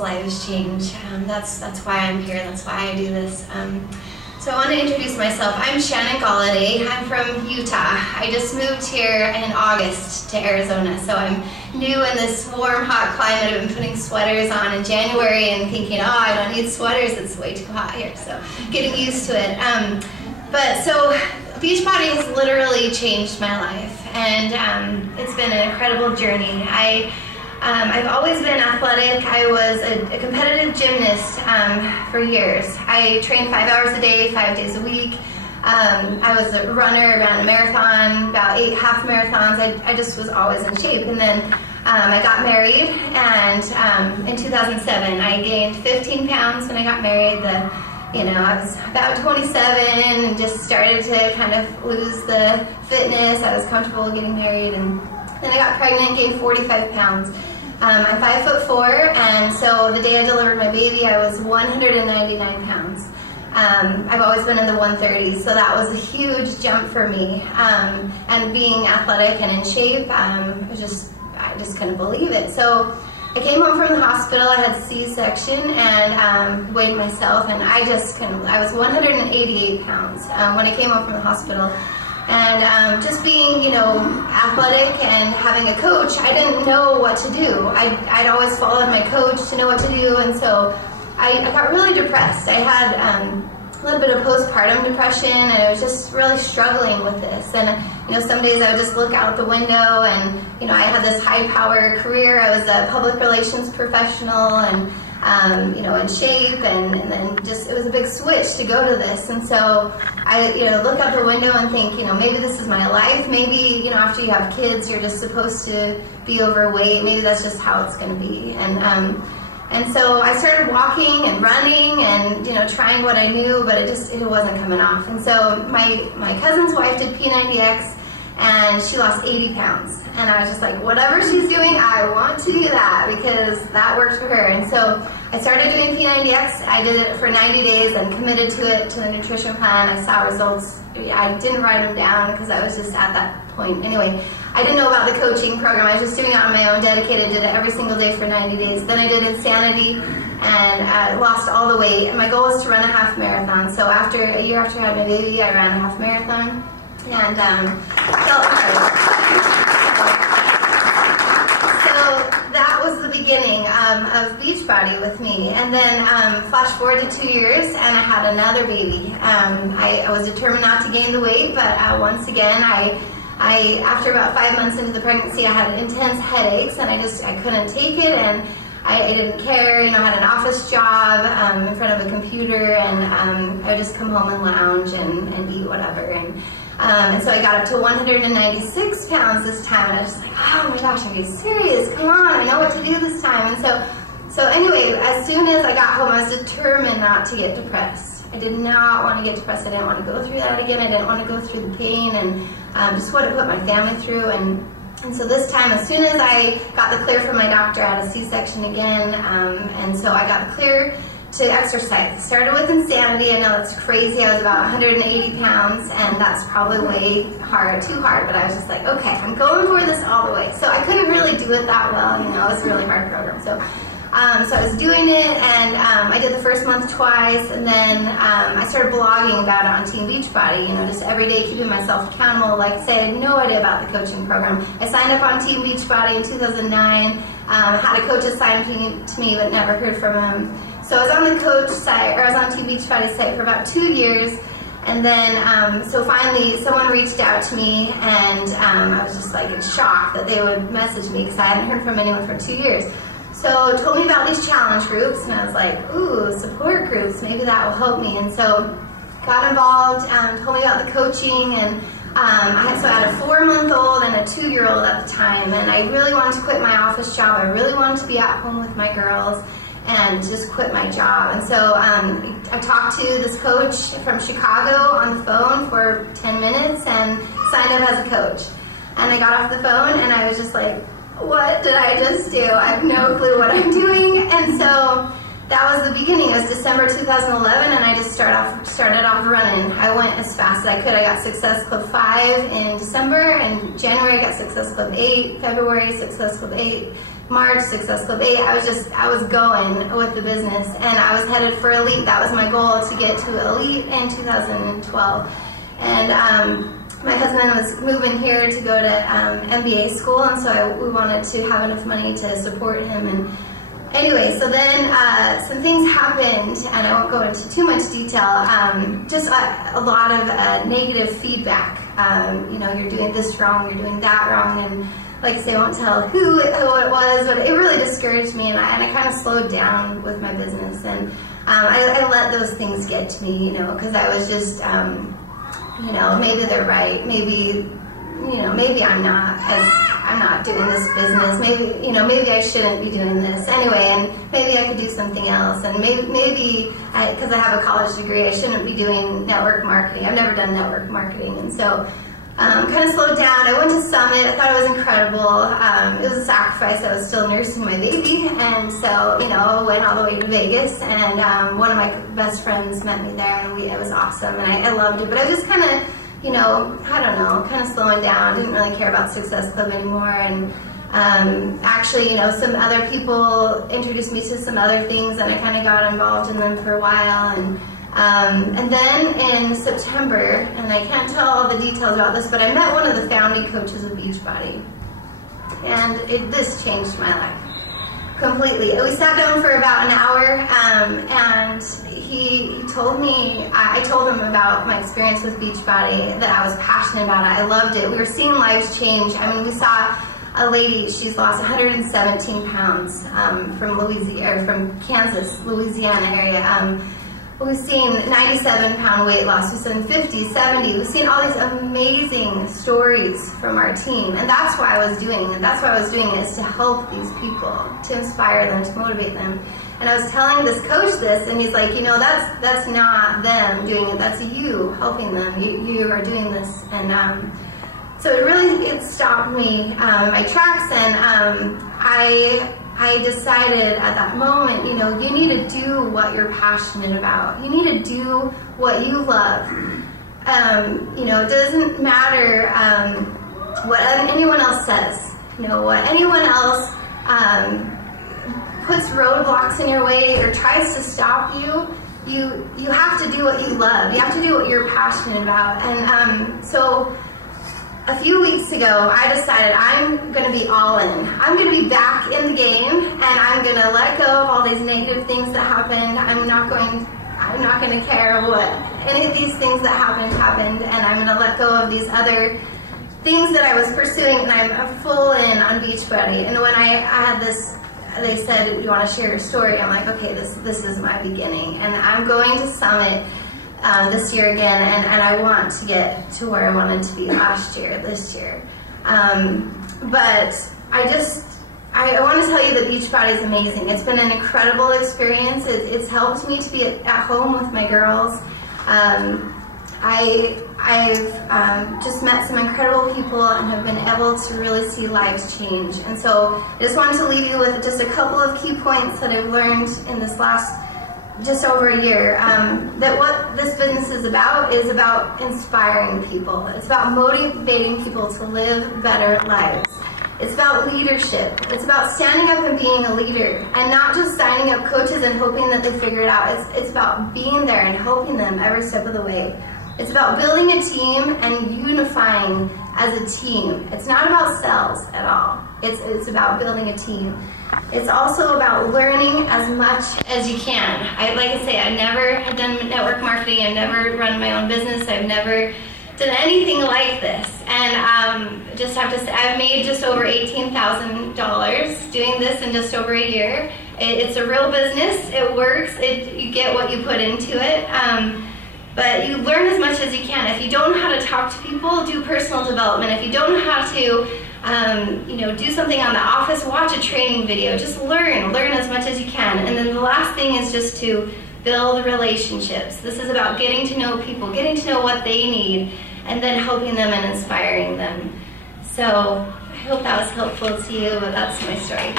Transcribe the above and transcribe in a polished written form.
lives change. That's why I'm here. That's why I do this. So I want to introduce myself. I'm Shannon Galladay. I'm from Utah. I just moved here in August to Arizona, so I'm new in this warm, hot climate. I've been putting sweaters on in January and thinking, oh, I don't need sweaters. It's way too hot here. So getting used to it. But so Beachbody has literally changed my life, and it's been an incredible journey. I've always been athletic. I was a competitive gymnast for years. I trained 5 hours a day, 5 days a week. I was a runner, ran a marathon, about 8 half marathons. I just was always in shape. And then I got married, and in 2007 I gained 15 pounds when I got married. I was about 27 and just started to kind of lose the fitness. I was comfortable getting married, and then I got pregnant, gained 45 pounds. I'm 5'4", and so the day I delivered my baby, I was 199 pounds. I've always been in the 130s, so that was a huge jump for me. And being athletic and in shape, I just couldn't believe it. So I came home from the hospital. I had a C-section and weighed myself, and I was 188 pounds when I came home from the hospital. And just being, athletic and having a coach, I didn't know what to do. I'd always followed my coach to know what to do, and so I got really depressed. I had a little bit of postpartum depression, and I was just really struggling with this. And some days I would just look out the window, and I had this high-power career. I was a public relations professional, and in shape, and then just, it was a big switch to go to this. And so I, look out the window and think, maybe this is my life. Maybe, after you have kids, you're just supposed to be overweight. Maybe that's just how it's going to be. And so I started walking and running and, trying what I knew, but it wasn't coming off. And so my cousin's wife did P90X, and she lost 80 pounds. And I was just like, whatever she's doing, I want to do that, because that worked for her. And so I started doing P90X. I did it for 90 days and committed to it, to the nutrition plan. I saw results. I didn't write them down because I was just at that point. Anyway, I didn't know about the coaching program. I was just doing it on my own, dedicated, did it every single day for 90 days. Then I did Insanity, and I lost all the weight. And my goal was to run a half marathon. So a year after I had my baby, I ran a half marathon. And felt hard. So that was the beginning of Beachbody with me. And then flash forward to 2 years, and I had another baby. I was determined not to gain the weight, but once again, after about 5 months into the pregnancy, I had intense headaches, and I couldn't take it, and I didn't care. I had an office job in front of a computer, and I would just come home and lounge and eat whatever. And so I got up to 196 pounds this time, and I was just like, oh my gosh, are you serious? Come on, I know what to do this time. And so anyway, as soon as I got home, I was determined not to get depressed. I did not want to get depressed. I didn't want to go through that again. I didn't want to go through the pain, and just what it put my family through. And so this time, as soon as I got the clear from my doctor, I had a C-section again, and so I got the clear to exercise. Started with Insanity. I know that's crazy. I was about 180 pounds, and that's probably way too hard, but I was just like, okay, I'm going for this all the way. So I couldn't really do it that well. It was a really hard program. So I was doing it, and I did the first month twice, and then I started blogging about it on Team Beachbody, just every day keeping myself accountable. Like I said, I had no idea about the coaching program. I signed up on Team Beachbody in 2009, had a coach assigned to me, but never heard from him. So I was on the coach site, or I was on Team Beachbody site for about 2 years, and then so finally someone reached out to me, and I was just like in shock that they would message me, because I hadn't heard from anyone for 2 years. So told me about these challenge groups, and I was like, ooh, support groups, maybe that will help me. And so got involved, told me about the coaching, and I had a 4-month-old and a 2-year-old at the time, and I really wanted to quit my office job. I really wanted to be at home with my girls and just quit my job. And so I talked to this coach from Chicago on the phone for 10 minutes and signed up as a coach. And I got off the phone, and I was just like, what did I just do? I have no clue what I'm doing. And so that was the beginning. It was December 2011, and I just started off running. I went as fast as I could. I got Success Club 5 in December, and January I got Success Club 8, February Success Club 8, March, Success Club 8, I was going with the business, and I was headed for Elite. That was my goal, to get to Elite in 2012. And my husband was moving here to go to MBA school, and so we wanted to have enough money to support him. And anyway, so then some things happened, and I won't go into too much detail, just a lot of negative feedback. You know, you're doing this wrong, you're doing that wrong, and like I say, I won't tell who it was, but it really discouraged me, and I kind of slowed down with my business, and I let those things get to me, you know, because I was just, you know, maybe they're right, maybe, you know, maybe I'm not doing this business, maybe, you know, maybe I shouldn't be doing this anyway, and maybe I could do something else, and maybe because I have a college degree, I shouldn't be doing network marketing. I've never done network marketing, and so kind of slowed down. I went to Summit. I thought it was incredible. It was a sacrifice. I was still nursing my baby, and so, you know, went all the way to Vegas, and one of my best friends met me there, and it was awesome, and I loved it. But I was just kind of, you know, I don't know, kind of slowing down. Didn't really care about Success Club anymore, and actually, you know, some other people introduced me to some other things, and I kind of got involved in them for a while, and then in September, and I can't tell all the details about this, but I met one of the founding coaches of Beachbody, and this changed my life completely. We sat down for about an hour, and he told me, I told him about my experience with Beachbody, that I was passionate about it. I loved it. We were seeing lives change. I mean, we saw a lady, she's lost 117 pounds from Louisiana, or from Kansas, Louisiana area. We've seen 97-pound weight loss, we've seen 50, 70, we've seen all these amazing stories from our team, and that's why I was doing it. That's why I was doing it, is to help these people, to inspire them, to motivate them. And I was telling this coach this, and he's like, you know, that's not them doing it, that's you helping them. You are doing this, and so it stopped me, my tracks, and I decided at that moment, you know, you need to do what you're passionate about. You need to do what you love. You know, it doesn't matter what anyone else says. You know, what anyone else puts roadblocks in your way or tries to stop you. You have to do what you love. You have to do what you're passionate about. And so a few weeks ago, I decided I'm going to be all in. I'm going to be back in the game, and I'm going to let go of all these negative things that happened. I'm not going to care what any of these things that happened, and I'm going to let go of these other things that I was pursuing, and I'm full in on Beachbody. And when I had this, they said, "Do you want to share your story?" I'm like, okay, this is my beginning, and I'm going to Summit this year again, and I want to get to where I wanted to be this year. But I want to tell you that Beachbody is amazing. It's been an incredible experience. It's helped me to be at home with my girls. I've just met some incredible people and have been able to really see lives change. And so I just wanted to leave you with just a couple of key points that I've learned in this last just over a year, that what this business is about inspiring people. It's about motivating people to live better lives. It's about leadership. It's about standing up and being a leader, and not just signing up coaches and hoping that they figure it out. It's about being there and helping them every step of the way. It's about building a team and unifying as a team. It's not about sales at all. It's about building a team. It's also about learning as much as you can. Like I say, I never had done network marketing. I've never run my own business. I've never done anything like this. And just have to say, I've made just over $18,000 doing this in just over a year. It's a real business. It works. You get what you put into it. But you learn as much as you can. If you don't know how to talk to people, do personal development. If you don't know how to do something on the office, watch a training video. Just learn as much as you can. And then the last thing is just to build relationships. This is about getting to know people, getting to know what they need, and then helping them and inspiring them. So I hope that was helpful to you, but that's my story.